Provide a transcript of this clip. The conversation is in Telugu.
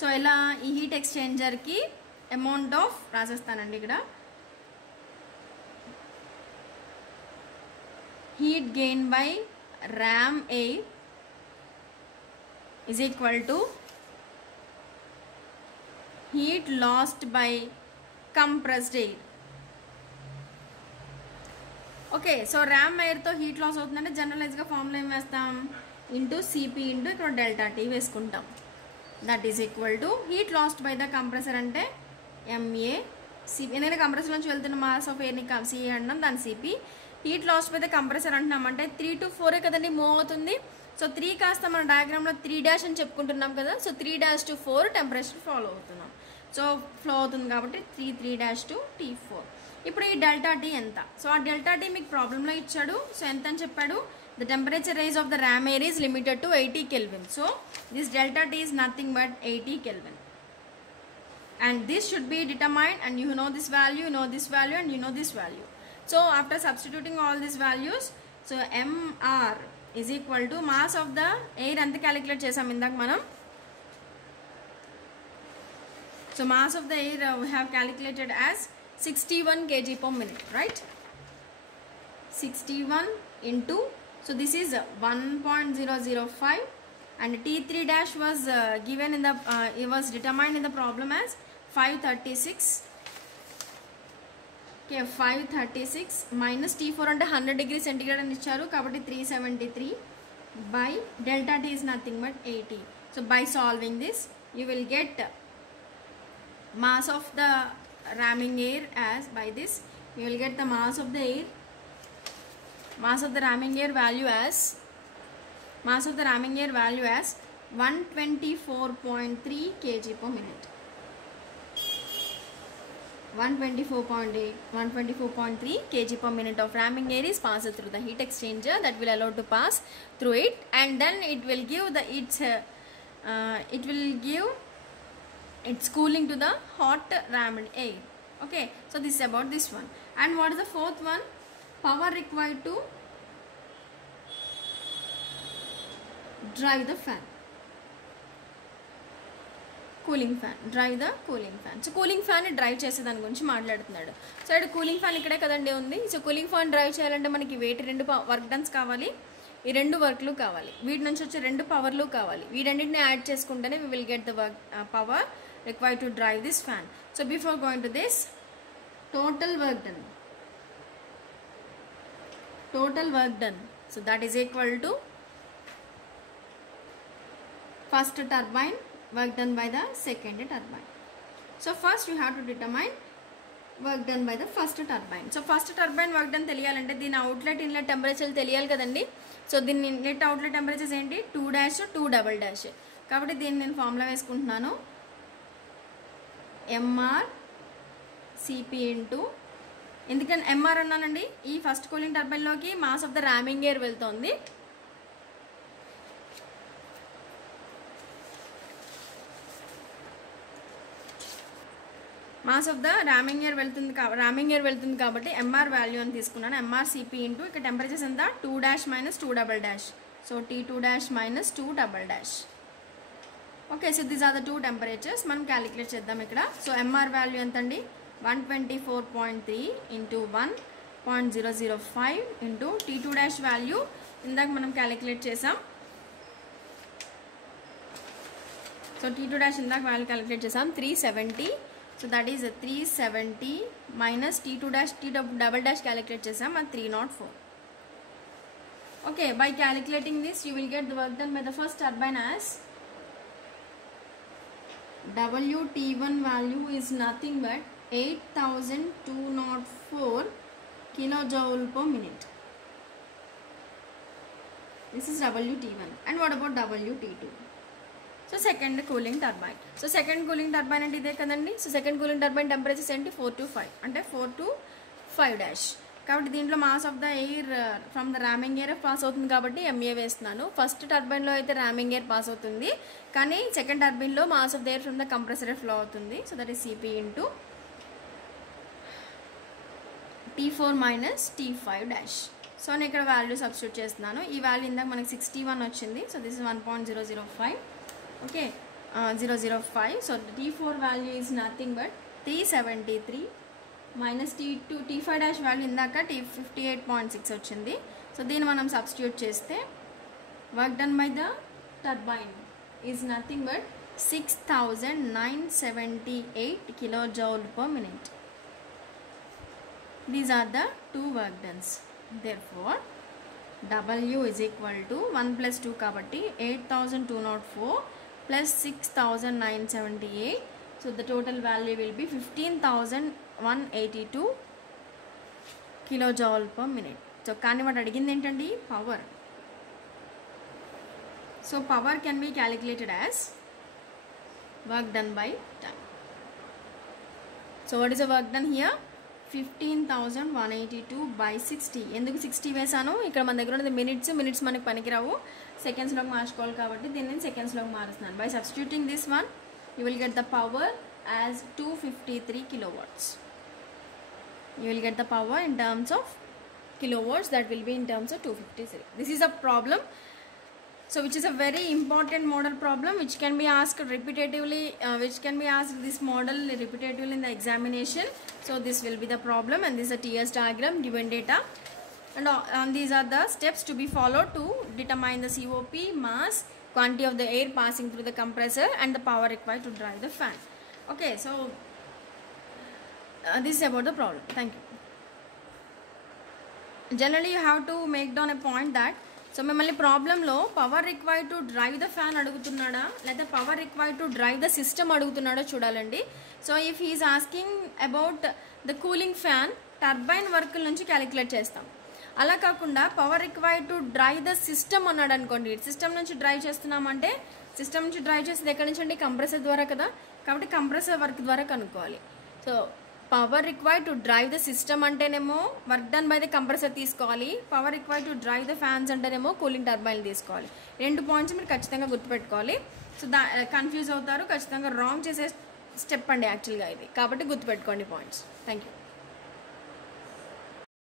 సో ఇలా ఈ హీట్ ఎక్స్చేంజర్కి అమౌంట్ ఆఫ్ రాసేస్తానండి ఇక్కడ. heat gain by ram air is equal to heat lost by compressed air. Okay, so ram ఎయిర్తో హీట్ లాస్ అవుతుందంటే జనరలైజ్గా ఫార్ములా ఏం వేస్తాం, ఇంటూ సిపి ఇంటూ ఇక్కడ డెల్టా టీ వేసుకుంటాం. That is equal to heat lost by the compressor అంటే ఎంఏ సిపి, ఎందుకంటే కంప్రెసర్ నుంచి వెళ్తున్న మాస్ ఆఫ్ ఎయిర్ని సిఏ అంటాం, దాని CP. Heat lost by the compressor అంటున్నామంటే 3 to 4 కదండి మూవ్ అవుతుంది. సో 3 కాస్త మన డయాగ్రామ్లో 3' అని చెప్పుకుంటున్నాం కదా. సో 3' to 4 టెంపరేచర్ ఫాలో అవుతున్నాం. సో ఫ్లో అవుతుంది కాబట్టి 3 to T4. ఇప్పుడు ఈ డెల్టా టీ ఎంత? సో ఆ డెల్టా టీ మీకు ప్రాబ్లంలో ఇచ్చాడు. సో ఎంత అని చెప్పాడు, the temperature rise of the ram air is limited to 80 Kelvin. So this delta T is nothing but 80 Kelvin. And this should be determined, and you know this value, you know this value, and you know this value. So after substituting all these values, so mr is equal to mass of the air anta calculate chesam indak manam. So mass of the air we have calculated as 61 kg per minute, right? 61 into, so this is 1.005 and T3 dash was given in the it was determined in the problem as 536. Okay, 536 minus T4 అంటే 100 degree centigrade అని ఇచ్చారు కాబట్టి 373 by delta T is nothing but 80. So by solving this you will get mass of the ramming air as, by this you will get the mass of the air, mass of the ramming air value as 124.3 kg per minute. 124.3 kg per minute of ramming air is passed through the heat exchanger that will allow to pass through it, and then it will give the its cooling to the hot rammed air. Okay, so this is about this one. And what is the fourth one? Power required to drive the fan, cooling fan, drive the cooling fan. So cooling fan drive చేసే దాని గురించి మాట్లాడుతున్నాడు. సో ఇక్కడ కూలింగ్ ఫ్యాన్ ఇక్కడే కదండి ఉంది. సో కూలింగ్ ఫ్యాన్ డ్రైవ్ చేయాలంటే మనకి వేటి 2 వర్క్ డన్స్ కావాలి, ఈ 2 వర్క్లు కావాలి, వీటి నుంచి వచ్చే 2 పవర్లు కావాలి. వీటన్నిటిని యాడ్ చేసుకుంటేనే we will get the work power required to drive this fan. So before going to this, total work done, so that is equal to first turbine work done by the second turbine. So first you have to determine work done by the first turbine. So first turbine work done తెలియాలంటే దీని అవుట్లెట్ ఇన్లెట్ టెంపరేచర్ తెలియాలి కదండి. సో దీని ఇన్లెట్ అవుట్లెట్ టెంపరేచర్స్ ఏంటి, 2' 2'. కాబట్టి దీన్ని నేను ఫార్ములా వేసుకుంటున్నాను, ఎంఆర్ సిపి ఇంటూ, ఎందుకంటే ఎంఆర్ అన్నానండి, ఈ ఫస్ట్ కూలింగ్ టర్బైన్లోకి mass of the ramming air వెళ్తుంది. Mass of the ramming air వెళ్తుంది కాబట్టి ఎంఆర్ వాల్యూ అని తీసుకున్నాను, ఎంఆర్ సిపి ఇంటూ ఇక్కడ టెంపరేచర్స్ ఎంత 2' - 2'. So T2' - 2'. Okay, so these are the 2 temperatures. మనం క్యాలిక్యులేట్ చేద్దాం ఇక్కడ. సో ఎంఆర్ వాల్యూ ఎంత అండి, 124.3 ఇంటూ 1.005 ఇంటూ T2' వాల్యూ ఇందాక మనం క్యాలిక్యులేట్ చేసాం. సో T2' ఇందాక వాల్యూ క్యాలిక్యులేట్ చేసాం 370. So that is 370 minus T2' T'' calculate chesam and 304. Okay, by calculating this you will get the work done by the first turbine as WT1 value is nothing but 8204 kilojoule per minute. This is WT1. And what about WT2? So second cooling turbine. So second cooling turbine అంటే ఇదే కదండి. So second cooling turbine temperatures ఏంటి 4 to 5 అంటే 4 to 5'. కాబట్టి దీంట్లో mass of the air from the ramming air pass అవుతుంది కాబట్టి ఎంఏ వేస్తున్నాను. ఫస్ట్ టర్బైన్లో అయితే ర్యామింగ్ ఎయిర్ పాస్ అవుతుంది, కానీ సెకండ్ టర్బైన్లో mass of the air from the compressor flow అవుతుంది. So that is CP into T4 minus T5'. So నేను ఇక్కడ వాల్యూ సబ్స్టిట్యూట్ చేస్తున్నాను. ఈ వాల్యూ ఇందాక మనకి 61 వచ్చింది. So this is 1.005. Okay, 005. So the T4 value is nothing but 373 minus T2 T5 dash value ఇందాక 58.6 వచ్చింది. సో దీన్ని మనం సబ్స్టిట్యూట్ చేస్తే work done by the turbine is nothing but 6978 kilojoule per minute. These are the two work done. Therefore W is equal to 1 plus 2 kabatti 8204 plus 6978. So the total value will be 15182 kilojoule per minute. So కానీ వాడు అడిగింది ఏంటండి power. So power can be calculated as work done by time. So what is the work done here? 15,182 by 60. ఎందుకు 60 వేసాను? ఇక్కడ మన దగ్గర ఉన్నది మినిట్స్ మనకి పనికిరావు, సెకండ్స్లోకి మార్చుకోవాలి కాబట్టి దీన్ని నేను సెకండ్స్లోకి మారుస్తున్నాను. By substituting this one you will get the power as 253 kilowatts. You will get the power in terms of kilowatts, that will be in terms of 253. This is a problem, so which is a very important model problem which can be asked repetitively, this model repetitively in the examination. So this will be the problem, and this is a TS diagram, given data, and these are the steps to be followed to determine the COP, mass, quantity of the air passing through the compressor, and the power required to drive the fan. Okay, so this is about the problem. Thank you. Generally you have to make down a point that, so మిమ్మల్ని ప్రాబ్లంలో power required to drive the fan అడుగుతున్నాడా లేదా power required to drive the system అడుగుతున్నాడో చూడాలండి. So if he is asking about the cooling fan, turbine work నుంచి క్యాలిక్యులేట్ చేస్తాం. అలా కాకుండా power required to drive the system అన్నాడు అనుకోండి, సిస్టమ్ నుంచి డ్రైవ్ చేస్తున్నామంటే సిస్టమ్ నుంచి డ్రైవ్ చేసేది ఎక్కడి నుంచి అండి? కంప్రెసర్ ద్వారా కదా, కాబట్టి కంప్రెసర్ వర్క్ ద్వారా కనుక్కోవాలి. So power required to drive the system అంటేనేమో work done by the compressor తీసుకోవాలి, power required to drive the fans అంటేనేమో కూలింగ్ టర్బైన్ తీసుకోవాలి. 2 పాయింట్స్ మీరు ఖచ్చితంగా గుర్తుపెట్టుకోవాలి. సో కన్ఫ్యూజ్ అవుతారు, ఖచ్చితంగా రాంగ్ చేసే స్టెప్ అండి యాక్చువల్గా ఇది, కాబట్టి గుర్తుపెట్టుకోండి పాయింట్స్. Thank you.